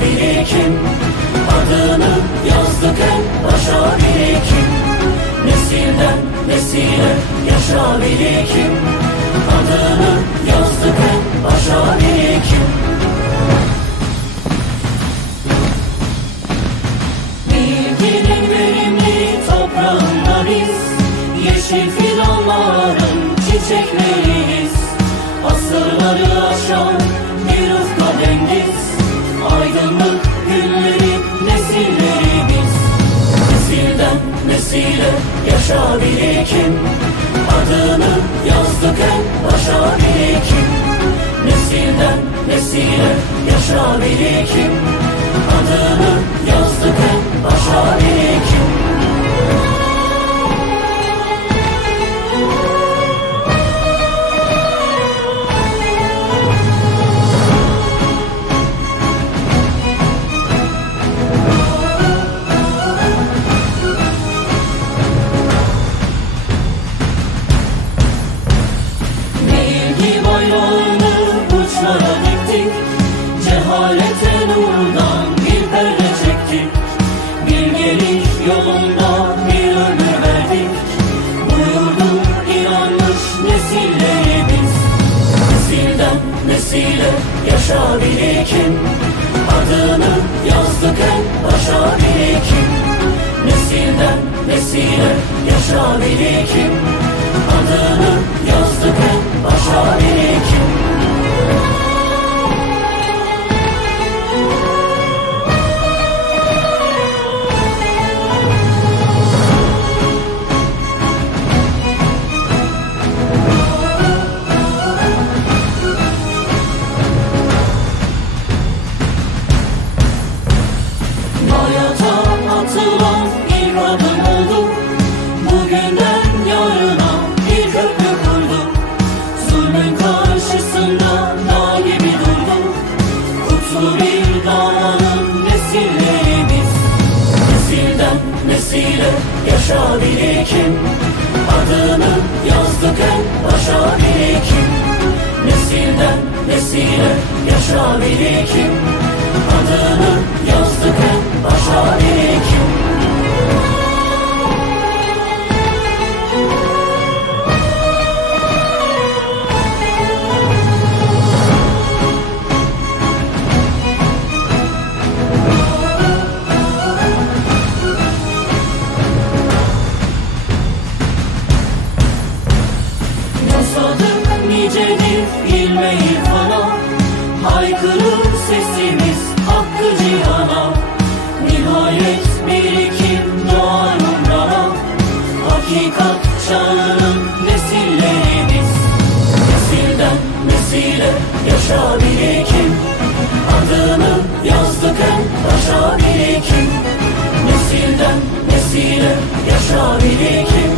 birikim Adını yazdık en başa birikim. Nesilden nesile yaşa birikim Adını yazdık en başa birikim. Bilginin verimli toprağında biz Yeşil fidanların çiçekleriyiz. Asırları aşan dengiz Aydınlık günleri nesillerimiz Nesilden nesile yaşa birikim Adını yazdık en başa birikim. Nesilden nesile yaşa birikim Adını birikim Adını yazdık en başa birikim Nesilden nesile yaşa birikim Adını ilk adım Bugünden yarına bir köprü kurduk Zulmün karşısında dağ gibi durduk Kutlu bir davanın nesillerimiz. Nesilden nesile yaşa birikim Adını yazdık en başa birikim. Nesilden nesile yaşa birikim Adını yazdık en başa nicedir ilme irfana Haykırır sesimiz hakkı cihana. Nihayet birikim doğar umrana Hakikat çağırın nesillerimiz. Nesilden nesile yaşa birikim. Adını yazdık en başa birikim. Nesilden nesile yaşa birikim.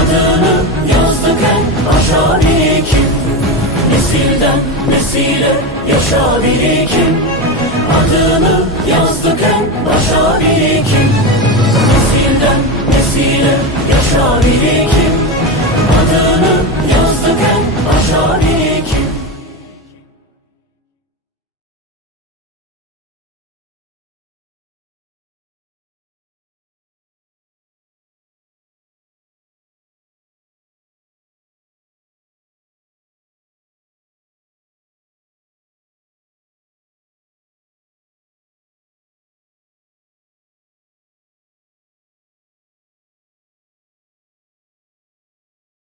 Adını en başa birikim Nesilden nesile yaşa birikim Adını yazdık en başa birikim Nesilden nesile yaşa birikim Adını yazdık en başa birikim